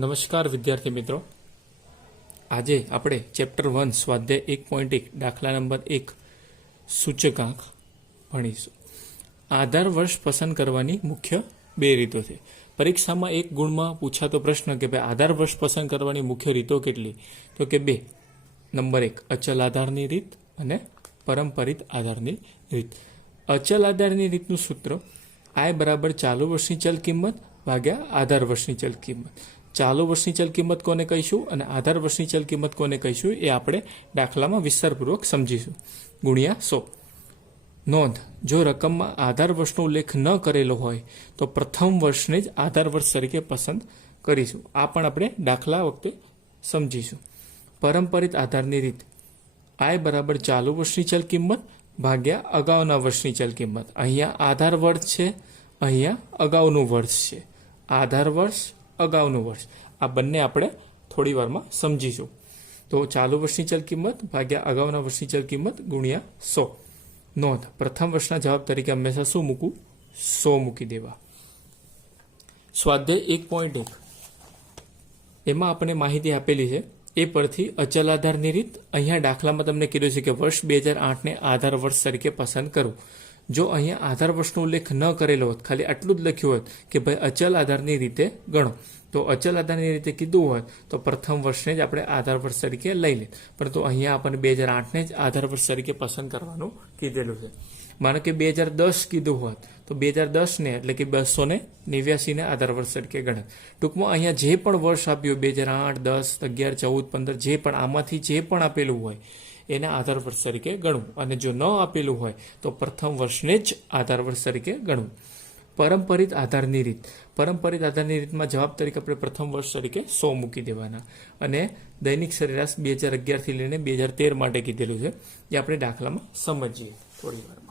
નમસ્કાર વિદ્યાર્થી મિત્રો, આજે આપણે ચેપ્ટર 1 સ્વાધ્યાય 1.1 દાખલા નંબર 1 સૂચકાંક ભણીશું. આધાર વર્ષ પસંદ કરવાની મુખ્ય બે રીતો છે. પરીક્ષામાં એક ગુણમાં પૂછાતો પ્રશ્ન કે ભાઈ આધાર વર્ષ પસંદ કરવાની મુખ્ય રીતો કેટલી, તો કે બે. નંબર 1 અચલ આધારની રીત અને પરંપરિત આધારની રીત. અચલ આધારની રીતનું સૂત્ર આય બરાબર ચાલુ વર્ષની ચલ કિંમત ભાગ્યા આધાર વર્ષની ચલ કિંમત. ચાલુ વર્ષની ચલ કિંમત કોને કહીશું અને આધાર વર્ષની ચલ કિંમત કોને કહીશું એ આપણે દાખલામાં વિસ્તારપૂર્વક સમજીશું. ગુણ્યા 100. નોંધ: જો રકમમાં આધાર વર્ષનો ઉલ્લેખ ન કરેલો હોય તો પ્રથમ વર્ષને જ આધાર વર્ષ તરીકે પસંદ કરીશું. આ પણ આપણે દાખલા વખતે સમજીશું. પરંપરિત આધારની રીત આય બરાબર ચાલુ વર્ષની ચલ કિંમત ભાગ્યા અગાઉના વર્ષની ચલ કિંમત. અહીંયા આધાર વર્ષ છે, અહીંયા અગાઉનું વર્ષ છે. આધાર વર્ષ, અગાઉનું વર્ષ, આ બંને આપણે થોડી વારમાં સમજીશું. તો ચાલુ વર્ષની ચલ કિંમત ભાગ્યા અગાઉના વર્ષની ચલ કિંમત ગુણ્યા 100. નોંધ: પ્રથમ વર્ષના જવાબ તરીકે હંમેશા શું મૂકવું? 100 મૂકી દેવા. સ્વાધ્યાય 1.1 એમાં આપણને માહિતી આપેલી છે એ પરથી અચલ આધારની રીત. અહીંયા દાખલામાં તમને કીધું છે કે વર્ષ 2008ને આધાર વર્ષ તરીકે પસંદ કરવું. જો અહીંયા આધાર વર્ષનો ઉલ્લેખ ન કરેલો હોત, ખાલી આટલું જ લખ્યું હોત કે ભાઈ અચલ આધારની રીતે ગણો, તો અચલ આધારની રીતે કીધું હોત તો પ્રથમ વર્ષને જ આપણે આધાર વર્ષ તરીકે લઈ લે. પરંતુ અહીંયા આપણને 2008ને જ આધાર વર્ષ તરીકે પસંદ કરવાનું કીધેલું છે. માનો કે 2010 કીધું હોત તો 2010ને એટલે કે 289ને આધાર વર્ષ તરીકે ગણે. ટૂંકમાં અહીંયા જે પણ વર્ષ આપ્યું 2008, 10, 11, 14, 15 જે પણ આમાંથી જે પણ આપેલું હોય એને આધાર વર્ષ તરીકે ગણવું. અને જો ન આપેલું હોય તો પ્રથમ વર્ષને જ આધાર વર્ષ તરીકે ગણવું. પરંપરિત આધારની રીત. પરંપરિત આધારની રીતમાં જવાબ તરીકે આપણે પ્રથમ વર્ષ તરીકે 100 મૂકી દેવાના. અને દૈનિક સરેરાશ 2011થી લઈને 2013 માટે કીધેલું છે, એ આપણે દાખલામાં સમજીએ થોડી વારમાં.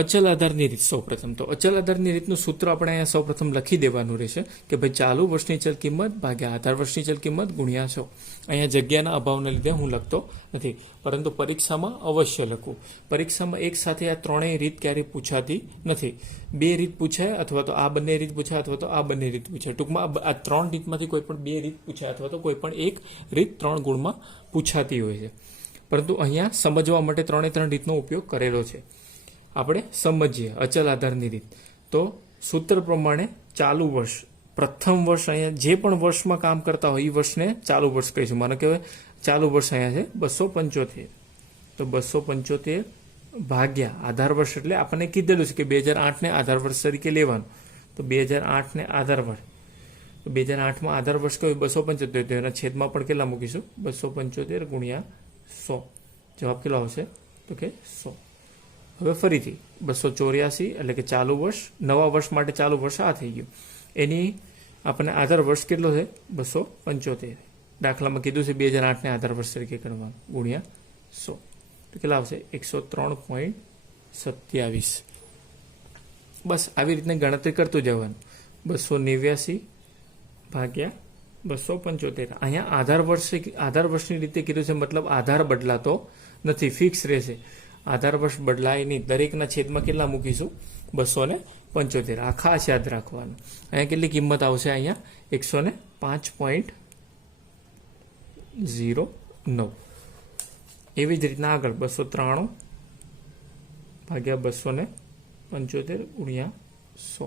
અચલ આધારની રીત. સૌપ્રથમ તો અચલ આધારની રીતનું સૂત્ર આપણે અહીંયા સૌપ્રથમ લખી દેવાનું રહેશે કે ભાઈ ચાલુ વર્ષની ચલ કિંમત ભાગ્યા આધાર વર્ષની ચલ કિંમત ગુણ્યા 100. અહીંયા જગ્યાના અભાવને લીધે હું લખતો નથી, પરંતુ પરીક્ષામાં અવશ્ય લખવું. પરીક્ષામાં એક સાથે આ ત્રણેય રીત ક્યારેય પૂછાતી નથી. બે રીત પૂછાય, અથવા તો આ બંને રીત પૂછાય, અથવા તો આ બંને રીત પૂછાય. ટૂંકમાં આ ત્રણ રીતમાંથી કોઈ પણ બે રીત પૂછાય, અથવા તો કોઈ પણ એક રીત 3 ગુણમાં પૂછાતી હોય છે. પરંતુ અહીંયા સમજવા માટે 3 રીતનો ઉપયોગ કરેલો છે. આપણે સમજીએ અચલ આધારની રીત. તો સૂત્ર પ્રમાણે ચાલુ વર્ષ, પ્રથમ વર્ષ, અહીંયા જે પણ વર્ષમાં કામ કરતા હોય એ વર્ષને ચાલુ વર્ષ કહીશું. માનો કે ચાલુ વર્ષ અહીંયા છે 275, તો 275 ભાગ્યા આધાર વર્ષ, એટલે આપણને કીધેલું છે કે 2008ને આધાર વર્ષ તરીકે લેવાનું. તો 2008ને આધાર વર્ષ, તો 2008માં આધાર વર્ષ કયું? 275. તો એના છેદમાં પણ કેટલા મૂકીશું? 275 ગુણ્યા 100. જવાબ કેટલો આવશે? તો કે 100. હવે ફરીથી 284 એટલે કે ચાલુ વર્ષ, નવા વર્ષ માટે ચાલુ વર્ષ આ થઈ ગયું. એની આપણને આધાર વર્ષ કેટલો છે? 275. દાખલામાં કીધું છે 2008ને આધાર વર્ષ તરીકે ગણવાનું ગુણ્યા 100. તો કેટલા આવશે? 103.27. બસ આવી રીતને ગણતરી કરતું જવાનું. 289 ભાગ્યા 275. અહીંયા આધાર વર્ષની રીતે કીધું છે, મતલબ આધાર બદલાતો નથી, ફિક્સ રહેશે. આધાર વર્ષ બદલાય નહીં. દરેકના છેદમાં કેટલા મૂકીશું? 275. આ ખાસ યાદ રાખવાનું. અહીંયા કેટલી કિંમત આવશે? અહીંયા 105.09. એવી જ રીતના આગળ 293 ભાગ્યા 275 ગુણ્યા 100,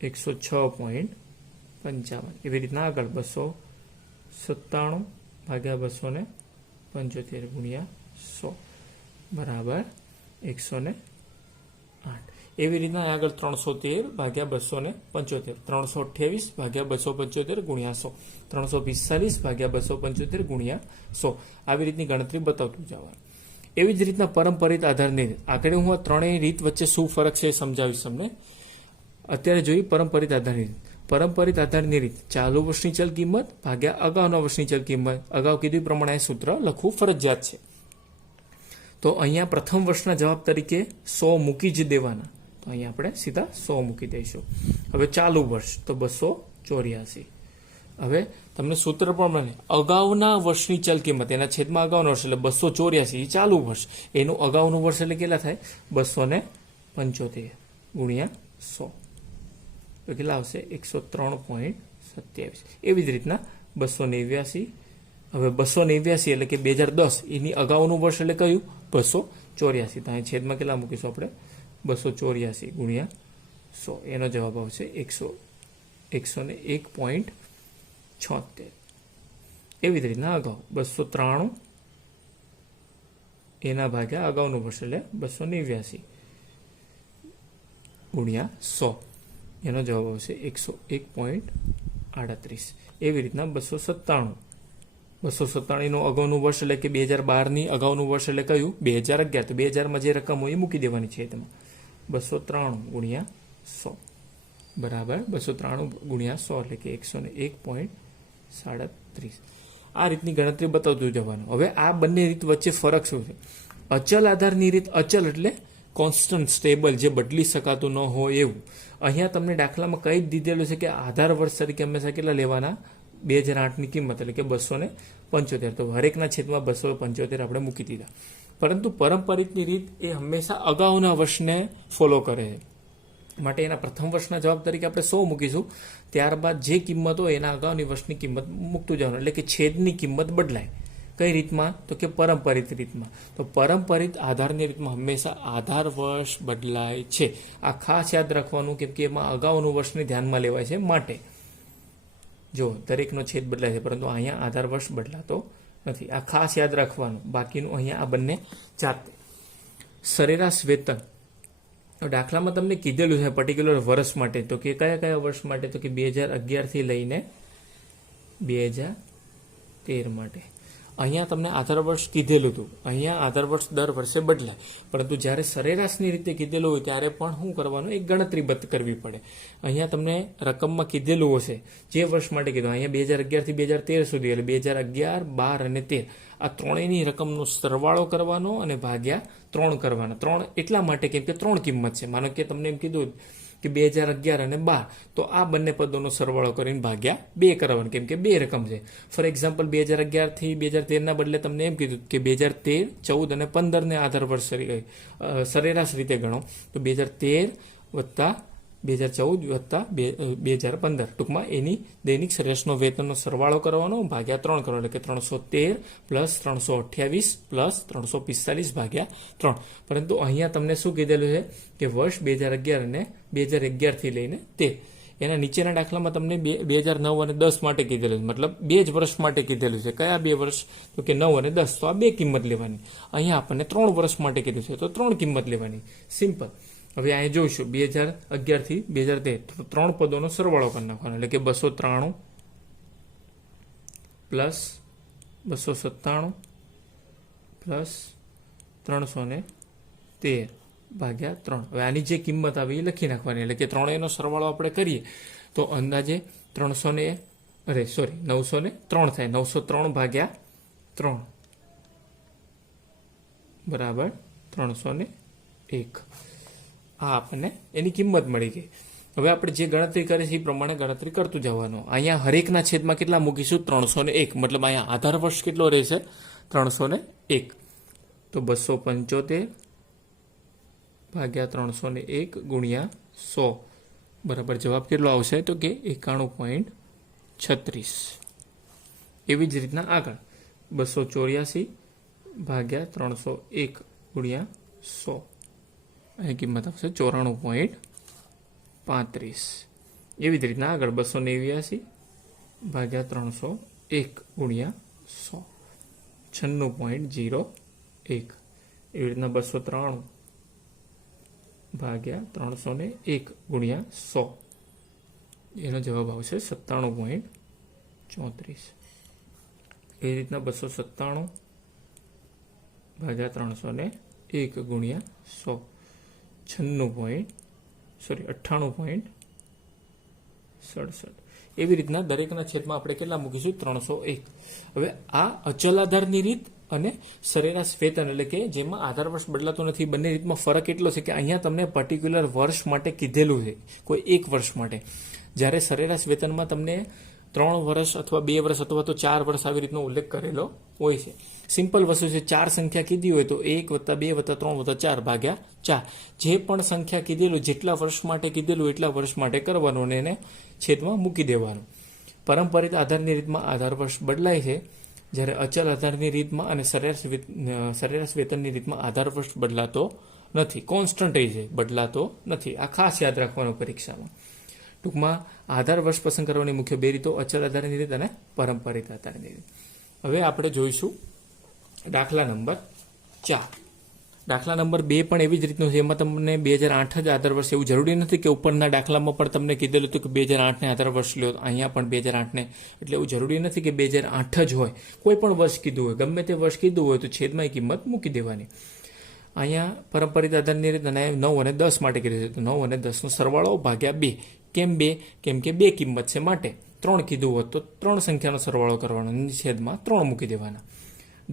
106.55. એવી રીતના આગળ 297 ભાગ્યા 275 ગુણ્યા 100 બરાબર 108. એવી રીતના આગળ 313 ભાગ્યા 275, 328 ભાગ્યા 275 ગુણ્યા 100, 345 ભાગ્યા 275 ગુણ્યા 100. આવી રીતની ગણતરી બતાવતું જવાનું. એવી જ રીતના પરંપરિત આધારની રીત. આગળ હું આ ત્રણેય રીત વચ્ચે શું ફરક છે એ સમજાવીશ તમને. અત્યારે જોઈએ પરંપરિત આધારની રીત. પરંપરિત આધારની રીત ચાલુ વર્ષની ચલ કિંમત ભાગ્યા અગાઉના વર્ષની ચલ કિંમત. અગાઉ કીધું પ્રમાણે આ સૂત્ર લખવું ફરજિયાત છે. તો અહીંયા પ્રથમ વર્ષના જવાબ તરીકે 100 મૂકી જ દેવાના. તો અહીંયા આપણે સીધા 100 મૂકી દઈશું. હવે ચાલુ વર્ષ તો 284. હવે તમને સૂત્ર પ્રમાણે અગાઉના વર્ષની ચલ કિંમત, એના છેદમાં અગાઉનો વર્ષ એટલે 284, એ ચાલુ વર્ષ. એનું અગાઉનું વર્ષ એટલે કેટલા થાય? 250. 75 ગુણ્યા 100 તો કેટલા આવશે 103.27. એવી જ રીતના 289. હવે 289 એટલે કે 2010 એની અગાઉનું વર્ષ એટલે કયું 284. તો અહીં છેદમાં કેટલા મૂકીશું આપણે 284 ગુણ્યા 100. એનો જવાબ આવશે 101.76. એવી જ રીતના અગાઉ 293 એના ભાગ્યા અગાઉનું વર્ષ એટલે 289 ગુણ્યા 100. એનો જવાબ આવશે 101.38. એવી રીતના 297 નું અગાઉનું વર્ષ એટલે કે 2012ની અગાઉનું વર્ષ એટલે કયું 2011. તો 2000માં જે રકમ હોય એ મૂકી દેવાની છે તેમાં 293 ગુણ્યા 100 બરાબર 293 ગુણ્યા 100 એટલે કે 101.37. આ રીતની ગણતરી બતાવતું જવાનું. હવે આ બંને રીત વચ્ચે ફરક શું છે? અચલ આધારની રીત, અચલ એટલે કોન્સ્ટન્ટ સ્ટેબલ, જે બદલી શકાતું ન હોય એવું. અહીંયા તમને દાખલામાં કઈ જ દીધેલું છે કે આધાર વર્ષ તરીકે હંમેશા કેટલા લેવાના 2008ની કિંમત એટલે કે 275. તો હરેકના છેદમાં 275 આપણે મૂકી દીધા. પરંતુ પરંપરિતની રીત એ હંમેશા અગાઉના વર્ષને ફોલો કરે છે. માટે એના પ્રથમ વર્ષના જવાબ તરીકે આપણે 100 મૂકીશું. ત્યારબાદ જે કિંમત હોય એના અગાઉની વર્ષની કિંમત મૂકતું જવાનું, એટલે કે છેદની કિંમત બદલાય. કઈ રીતમાં? તો કે પરંપરિત રીતમાં. તો પરંપરિત આધારની રીતમાં હંમેશા આધાર વર્ષ બદલાય છે. આ ખાસ યાદ રાખવાનું, કેમ કે એમાં અગાઉનું વર્ષને ધ્યાનમાં લેવાય છે. માટે જો દરેકનો છેદ બદલાય છે, પરંતુ અહીંયા આધાર વર્ષ બદલાતો નથી. આ ખાસ યાદ રાખવાનું. બાકીનું અહીંયા આ બંને જાતે. સરેરાશ વેતન દાખલામાં તમને કીધેલું છે પર્ટિક્યુલર વર્ષ માટે. તો કે કયા કયા વર્ષ માટે? તો કે 2011 થી લઈને 2013 માટે. અહીંયા તમને આધાર વર્ષ કીધેલું હતું. અહીંયા આધાર વર્ષ દર વર્ષે બદલાય, પરંતુ જ્યારે સરેરાશની રીતે કીધેલું હોય ત્યારે પણ શું કરવાનું? એક ગણતરી કરવી પડે. અહીંયા તમને રકમમાં કીધેલું હશે જે વર્ષ માટે કીધું. અહીંયા 2011 થી 2013 સુધી, એટલે 2011, 12 અને 13 આ ત્રણેયની રકમનો સરવાળો કરવાનો અને ભાગ્યા 3 કરવાનો. 3 એટલા માટે કેમ કે 3 કિંમત છે. માનો કે તમને એમ કીધું કે 2011 અને 12, તો આ બંને પદોનો સરવાળો કરીને ભાગ્યા 2 કરવાનો, કેમ કે 2 રકમ છે. ફોર એક્ઝામ્પલ 2011 થી 2013 બદલે તમને એમ કીધું કે 2013, 14 અને 15 ને આધાર વર્ષ સરેરાશ રીતે ગણો. તો 2013 વત્તા 2014 વત્તા 2015, ટૂંકમાં એની દૈનિક સરેરાશનો વેતનનો સરવાળો કરવાનો ભાગ્યા 3 કરવાનો, એટલે કે 313 પ્લસ 328 પ્લસ 345 ભાગ્યા 3. પરંતુ અહીંયા તમને શું કીધેલું છે કે વર્ષ 2011 અને 2011 થી લઈને 13. એના નીચેના દાખલામાં તમને 2009 અને 10 માટે કીધેલું છે, મતલબ 2 જ વર્ષ માટે કીધેલું છે. કયા 2 વર્ષ? તો કે 9 અને 10. તો આ 2 કિંમત લેવાની. અહીંયા આપણને 3 વર્ષ માટે કીધું છે, તો 3 કિંમત લેવાની. સિમ્પલ. હવે અહીં જોઈશું 2011 થી 2013, તો 3 પદોનો સરવાળો કરી નાખવાનો, એટલે કે 293 પ્લસ 297 પ્લસ 313 ભાગ્યા 3. હવે આની જે કિંમત આવી એ લખી નાખવાની, એટલે કે ત્રણેયનો સરવાળો આપણે કરીએ તો અંદાજે 903 થાય. 903 ભાગ્યા 3 બરાબર 301. આ આપણને એની કિંમત મળી ગઈ. હવે આપણે જે ગણતરી કરી છે એ પ્રમાણે ગણતરી કરતું જવાનું. અહીંયા હરેકના છેદમાં કેટલા મૂકીશું? 301. મતલબ અહીંયા આધાર વર્ષ કેટલો રહેશે? 301. તો 275 ભાગ્યા 301 ગુણ્યા 100 બરાબર જવાબ કેટલો આવશે? તો કે 91.36. એવી જ રીતના આગળ 284 ભાગ્યા 301 ગુણ્યા 100, અહીં કિંમત આવશે 94.35. એવી જ રીતના આગળ 289 ભાગ્યા 301 ગુણ્યા 100, 96.01. એવી રીતના 293 ભાગ્યા 301 ગુણ્યા 100, એનો જવાબ આવશે 97.34. એ રીતના 297 ભાગ્યા 301 ગુણ્યા 100, 98.67. એવી રીતના દરેકના છેદમાં આપણે કેટલા મૂકીશું? 301. હવે આ અચલ આધારની રીત અને સરેરાશ વેતન, એટલે કે જેમાં આધાર વર્ષ બદલાતો નથી, બંને રીતમાં ફરક એટલો છે કે અહીંયા તમને પર્ટિક્યુલર વર્ષ માટે કીધેલું છે, કોઈ એક વર્ષ માટે. જ્યારે સરેરાશ વેતનમાં તમને 3 વર્ષ અથવા 2 વર્ષ અથવા તો 4 વર્ષ આવી રીતનો ઉલ્લેખ કરેલો હોય છે. સિમ્પલ વસ્તુ છે. 4 સંખ્યા કીધી હોય તો 1 + 2 + 3 + 4 ભાગ્યા 4. જે પણ સંખ્યા કીધેલું, જેટલા વર્ષ માટે કીધેલું એટલા વર્ષ માટે કરવાનું અને એને છેદમાં મૂકી દેવાનું. પરંપરિત આધારની રીતમાં આધાર વર્ષ બદલાય છે, જ્યારે અચલ આધારની રીતમાં અને સરેરાશ વેતનની રીતમાં આધાર વર્ષ બદલાતો નથી. કોન્સ્ટન્ટ રહી છે, બદલાતો નથી. આ ખાસ યાદ રાખવાનું પરીક્ષામાં. ટૂંકમાં આધાર વર્ષ પસંદ કરવાની મુખ્ય 2 રીતો અચલ આધારની રીત અને પરંપરિત આધારની રીત. હવે આપણે જોઈશું દાખલા નંબર 4. દાખલા નંબર 2 પણ એવી જ રીતનું છે. એમાં તમને 2008 જ આધાર વર્ષ, એવું જરૂરી નથી કે ઉપરના દાખલામાં પણ તમને કીધેલું હતું કે 2008 ને આધાર વર્ષ લ્યો, અહીંયા પણ 2008 ને. એટલે એવું જરૂરી નથી કે 2008 જ હોય. કોઈ પણ વર્ષ કીધું હોય, ગમે તે વર્ષ કીધું હોય તો છેદમાં એ કિંમત મૂકી દેવાની. અહીંયા પરંપરિત આધારની રીત અને 9 અને 10 માટે કીધું છે તો 9 અને 10 નો સરવાળો ભાગ્યા 2. કેમ 2? કેમ કે 2 કિંમત છે માટે. 3 કીધું હોત તો 3 સંખ્યાનો સરવાળો કરવાનો, છેદમાં 3 મૂકી દેવાના.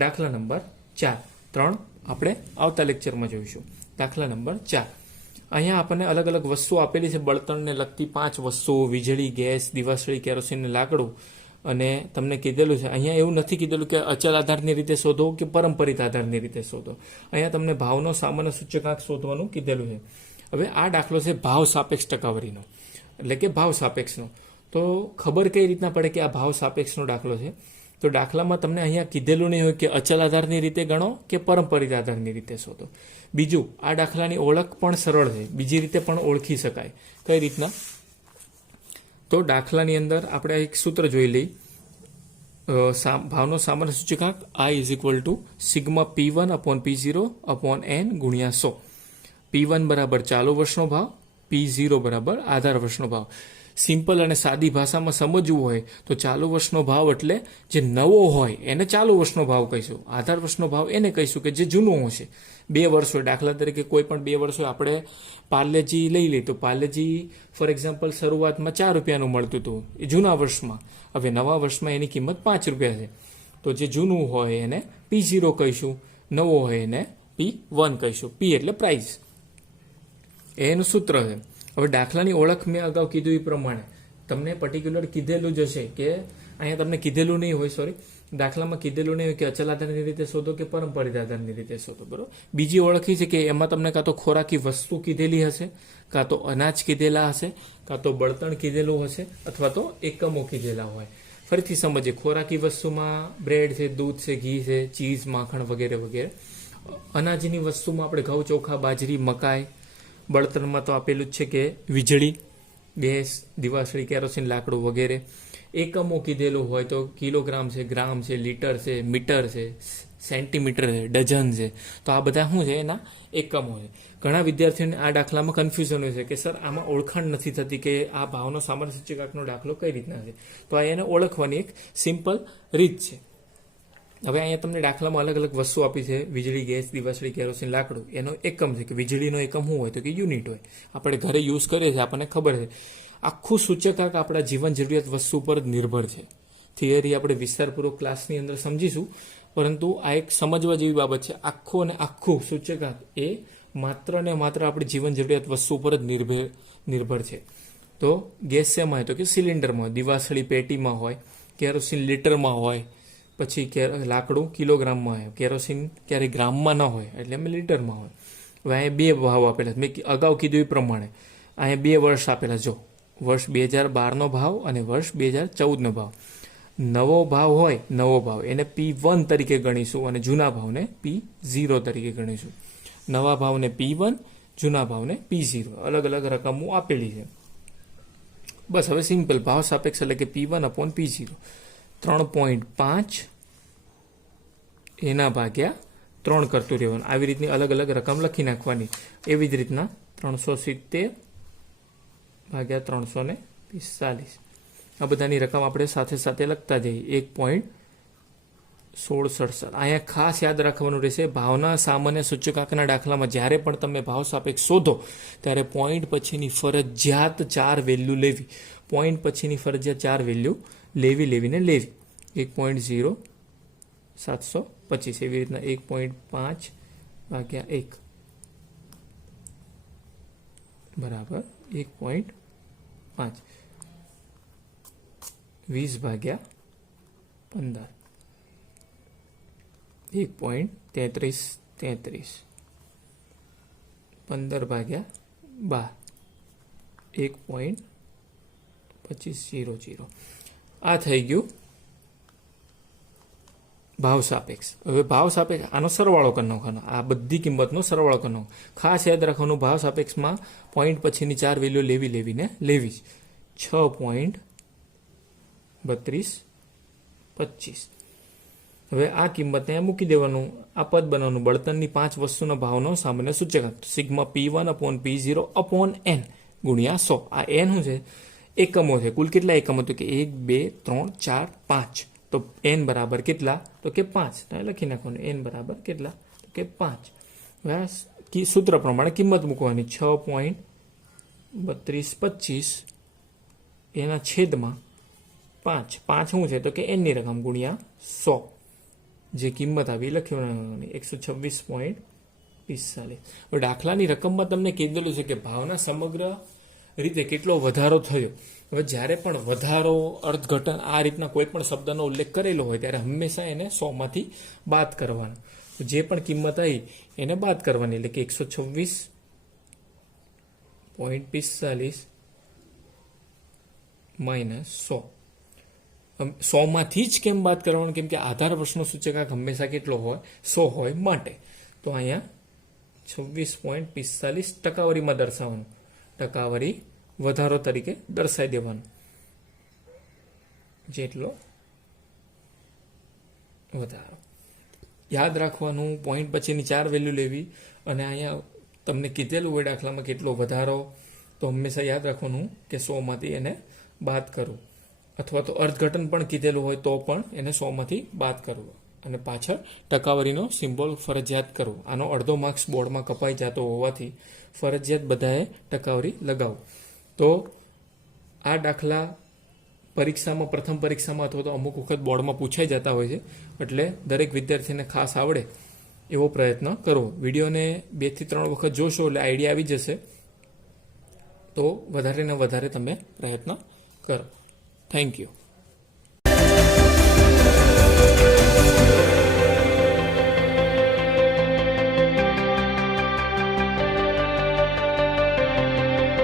દાખલા નંબર 4. 3 આપણે આવતા લેક્ચરમાં જોઈશું. દાખલા નંબર 4. અહીંયા આપણને અલગ અલગ વસ્તુઓ આપેલી છે. બળતણને લગતી 5 વસ્તુઓ: વીજળી, ગેસ, દિવાસળી, કેરોસીન ને લાકડું. અને તમને કીધેલું છે, અહીંયા એવું નથી કીધેલું કે અચલ આધારની રીતે શોધો કે પરંપરિત આધારની રીતે શોધો. અહીંયા તમને ભાવનો સામાન્ય સૂચકાંક શોધવાનું કીધેલું છે. હવે આ દાખલો છે ભાવ સાપેક્ષ ટકાવારીનો, એટલે કે ભાવ સાપેક્ષનો. તો ખબર કઈ રીતના પડે કે આ ભાવ સાપેક્ષનો દાખલો છે? તો દાખલામાં તમને અહીંયા કીધેલું નહીં હોય કે અચલ આધારની રીતે ગણો કે પરંપરિત આધારની રીતે શોધો. બીજું, આ દાખલાની ઓળખ પણ સરળ છે, બીજી રીતે પણ ઓળખી શકાય. કઈ રીતના? તો દાખલાની અંદર આપણે એક સૂત્ર જોઈ લઈ. ભાવનો સામાન્ય સૂચકાંક I = સિગ્મા P1/P0/N × 100. P1 બરાબર ચાલુ વર્ષનો ભાવ, P0 બરાબર આધાર વર્ષનો ભાવ. સિમ્પલ અને સાદી ભાષામાં સમજવું હોય તો ચાલુ વર્ષનો ભાવ એટલે જે નવો હોય એને ચાલુ વર્ષનો ભાવ કહીશું. આધાર વર્ષનો ભાવ એને કહીશું કે જે જૂનું હશે. 2 વર્ષ હોય, દાખલા તરીકે કોઈ પણ 2 વર્ષ હોય. આપણે પાર્લેજી લઈ લઈએ તો પાર્લેજી ફોર એક્ઝામ્પલ શરૂઆતમાં 4 રૂપિયાનું મળતું હતું એ જૂના વર્ષમાં. હવે નવા વર્ષમાં એની કિંમત 5 રૂપિયા છે. તો જે જૂનું હોય એને P0 કહીશું, નવો હોય એને P1 કહીશું. P એટલે પ્રાઇસ. એનું સૂત્ર છે. હવે દાખલાની ઓળખ મેં અગાઉ કીધું એ પ્રમાણે તમને પર્ટિક્યુલર કીધેલું જ હશે કે અહીંયા તમને કીધેલું નહીં હોય, દાખલામાં કીધેલું નહીં હોય કે અચલ આધારની રીતે શોધો કે પરંપરિત આધારની રીતે શોધો, બરોબર. બીજી ઓળખ છે કે એમાં તમને કાં તો ખોરાકી વસ્તુ કીધેલી હશે, કાં તો અનાજ કીધેલા હશે, કાં તો બળતણ કીધેલું હશે, અથવા તો એકમો કીધેલા હોય. ફરીથી સમજીએ. ખોરાકી વસ્તુમાં બ્રેડ છે, દૂધ છે, ઘી છે, ચીઝ, માખણ વગેરે વગેરે. અનાજની વસ્તુમાં આપણે ઘઉં, ચોખા, બાજરી, મકાઈ. બળતણમાં તો આપેલું જ છે કે વીજળી, ગેસ, દિવાસળી, કેરોસીન, લાકડું વગેરે. એકમો કીધેલું હોય તો કિલોગ્રામ છે, ગ્રામ છે, લીટર છે, મીટર છે, સેન્ટીમીટર છે, ડઝન છે. તો આ બધા શું છે? એના એકમો છે. ઘણા વિદ્યાર્થીઓને આ દાખલામાં કન્ફ્યુઝન હોય છે કે સર આમાં ઓળખાણ નથી થતી કે આ ભાવનો સામાન્ય સૂચકાંકનો દાખલો કઈ રીતના છે. તો આ એને ઓળખવાની એક સિમ્પલ રીત છે. હવે અહીંયા તમને દાખલામાં અલગ અલગ વસ્તુ આપી છે. વીજળી, ગેસ, દિવાસળી, કેરોસીન, લાકડું. એનો એકમ છે કે વીજળીનો એકમ શું હોય તો કે યુનિટ હોય. આપણે ઘરે યુઝ કરીએ છીએ, આપણને ખબર છે. આખું સૂચકાંક આપણા જીવન જરૂરિયાત વસ્તુ પર જ નિર્ભર છે. થિયરી આપણે વિસ્તારપૂર્વક ક્લાસની અંદર સમજીશું, પરંતુ આ એક સમજવા જેવી બાબત છે. આખું અને આખું સૂચકાંક એ માત્ર ને માત્ર આપણી જીવન જરૂરિયાત વસ્તુ પર જ નિર્ભર છે. તો ગેસ શેમાં હોય તો કે સિલિન્ડરમાં, દિવાસળી પેટીમાં હોય, કેરોસીન લીટરમાં હોય, પછી લાકડું કિલોગ્રામમાં હોય, કેરોસીન ક્યારેય ગ્રામમાં ન હોય એટલે અમે લીટરમાં હોય. હવે અહીંયા 2 ભાવ આપેલા છે. મેં અગાઉ કીધું એ પ્રમાણે અહીંયા 2 વર્ષ આપેલા. જો વર્ષ 2012નો ભાવ અને વર્ષ 2014નો ભાવ. નવો ભાવ હોય, નવો ભાવ એને P1 તરીકે ગણીશું અને જૂના ભાવને P0 તરીકે ગણીશું. નવા ભાવને P1, જૂના ભાવને P0. અલગ અલગ રકમો આપેલી છે. બસ હવે સિમ્પલ ભાવ સાપેક્ષ એટલે કે P1/P0. 3.5 એના ભાગ્યા 3 કરતું રહેવાનું. આવી રીતની અલગ અલગ રકમ લખી નાખવાની. એવી જ રીતના 370/345. આ બધાની રકમ આપણે સાથે સાથે લખતા જઈએ. 1.1667. અહીંયા ખાસ યાદ રાખવાનું રહેશે, ભાવના સામાન્ય સૂચકાંકના દાખલામાં જ્યારે પણ તમે ભાવ સાપેક્ષ શોધો ત્યારે પોઈન્ટ પછીની ફરજિયાત 4 વેલ્યુ લેવી. પોઈન્ટ પછીની ફરજિયાત 4 વેલ્યુ લેવીને લેવી. 1.0725 એવી રીતના 1.5/1 બરાબર 1.5. 20 ભાગ્યા 15 1.3333 15 ભાગ્યા 12 1.2500 આ થઈ ગયું ભાવ સાપેક્ષ. હવે ભાવ સાપેક્ષ આનો સરવાળો કરી નાખવાનો, આ બધી કિંમતનો સરવાળો કરી નાખવાનો. ખાસ યાદ રાખવાનું ભાવ સાપેક્ષમાં પોઈન્ટ પછીની 4 વેલ્યુ લેવી જ 6.3225. હવે આ કિંમતને મૂકી દેવાનું, આ પદ બનાવવાનું. બળતણની 5 વસ્તુના ભાવનો સામાન્ય સૂચકાંક સિગ્મા P1/P0/n ગુણ્યા 100. આ n શું છે? એકમો છે. કુલ કેટલા એકમો? તો કે 1 2 3 4 5. તો n બરાબર કેટલા? તો કે 5. લખી નાખવાનું n બરાબર કેટલા? તો કે 5. હવે આ સૂત્ર પ્રમાણે કિંમત મૂકવાની 6.3225 એના છેદમાં 5. 5 શું છે? તો કે n ની રકમ ગુણ્યા 100. જે કિંમત આવી લખવાની 126.45. હવે દાખલાની રકમમાં તમને કીધેલું છે કે ભાવના સમગ્ર રીતે કેટલો વધારો થયો. હવે જ્યારે પણ વધારો, અર્થઘટન આ રીતના કોઈ પણ શબ્દનો ઉલ્લેખ કરેલો હોય ત્યારે હંમેશા એને 100 માંથી બાદ કરવાનો. જે પણ કિંમત આવી એને બાદ કરવાની, એટલે કે 126.45 માઇનસ 100. 100 માંથી જ કેમ બાદ કરવાનું? કેમ કે આધાર વર્ષનો સૂચકાંક હંમેશા કેટલો હોય? 100 હોય માટે. તો અહીંયા 26.45 ટકાવારીમાં દર્શાવવાનું, ટકાવારી વધારો તરીકે દર્શાવી દેવાનું. જેટલો વધારો યાદ રાખવાનું, પોઈન્ટ પછીની 4 વેલ્યુ લેવી. અને અહીંયા તમને કીધેલું હોય દાખલામાં કેટલો વધારો, તો હંમેશા યાદ રાખવાનું કે 100 માંથી એને બાદ કરવું. અથવા તો અર્થઘટન પણ કીધેલું હોય તો પણ એને 100 માંથી બાદ કરવું. અને પાછળ ટકાવારીનો સિમ્બોલ ફરજિયાત કરવો. આનો અડધો માર્ક્સ બોર્ડમાં કપાઈ જતો હોવાથી ફરજિયાત બધાએ ટકાવારી લગાવો. તો આ દાખલા પરીક્ષામાં, પ્રથમ પરીક્ષામાં અથવા તો અમુક વખત બોર્ડમાં પૂછાઈ જતા હોય છે. એટલે દરેક વિદ્યાર્થીને ખાસ આવડે એવો પ્રયત્ન કરવો. વિડીયોને 2 થી 3 વખત જોશો એટલે આઈડિયા આવી જશે. તો વધારે ને વધારે તમે પ્રયત્ન કરો. Thank you.